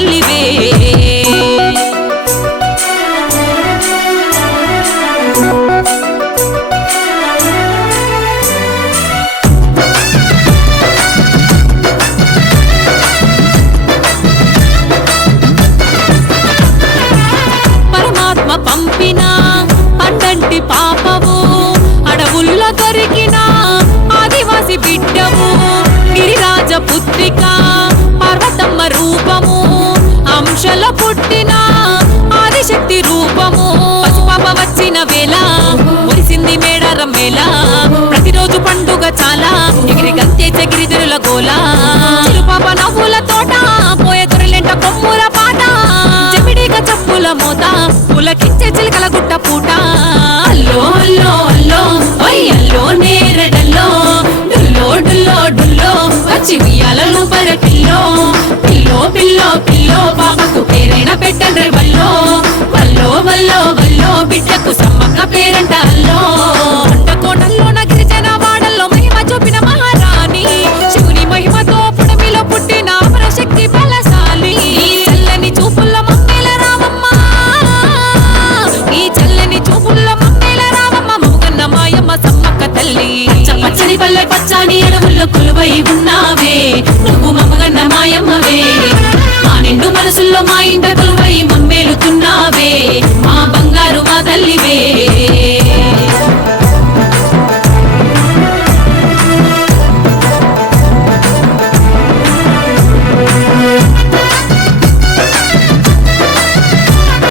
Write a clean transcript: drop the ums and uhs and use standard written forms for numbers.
తల్లివే పరమాత్మ పంపిన పండంటి పాపవు అడవుల్లో దొరికిన ఆదివాసి బిడ్డవు గిరిరాజ పుత్రిక పార్వతమ్మ రూపము అంశల పుట్టిన ఆదిశక్తి రూపము పసుపాప వచ్చిన వేళ మురిసింది మేడారం వేళ ప్రతిరోజు పండుగ చాలా ఎగిరి గంతేచే గిరిజనుల గోల చిరుపాప నవ్వుల తోట పోయే దొరలెంట కొమ్ముల పాట చెమిడిగా చెప్పుల మోత పులకించే చిలకల గుట్ట పూట అల్లో అల్లో అల్లో అయ్యల్లో నేరడల్లో డుల్లో డుల్లో డుల్లో వచ్చి ఉయ్యాలలో పరటిల్లో పిల్లో పిల్లో పిల్లో బాబకు పేరైన పెట్టండ్రి వల్లో వల్లో వల్లో వల్లో బిడ్డకు సమ్మక్క పేరంట అల్లో కోటల్లో గిరిజన వాడల్లో మహిమ చూపిన మహారాణి శివుని మహిమతో పుడమిలో పుట్టిన అమరశక్తి బలశాలి ఈ చల్లని చూపుల్లో మమ్మేల రామమ్మ ఈ చల్లని చూపుల్లో మమ్మేల రామమ్మ మోగన్న మాయమ్మ సమ్మక్క తల్లి పచ్చని పల్లె పచ్చని అడవుల్లో కొలువై ఉన్నావే నువ్వు మమ్మగన్న మాయమ్మవే మా నిండు మనసుల్లో మా ఇంట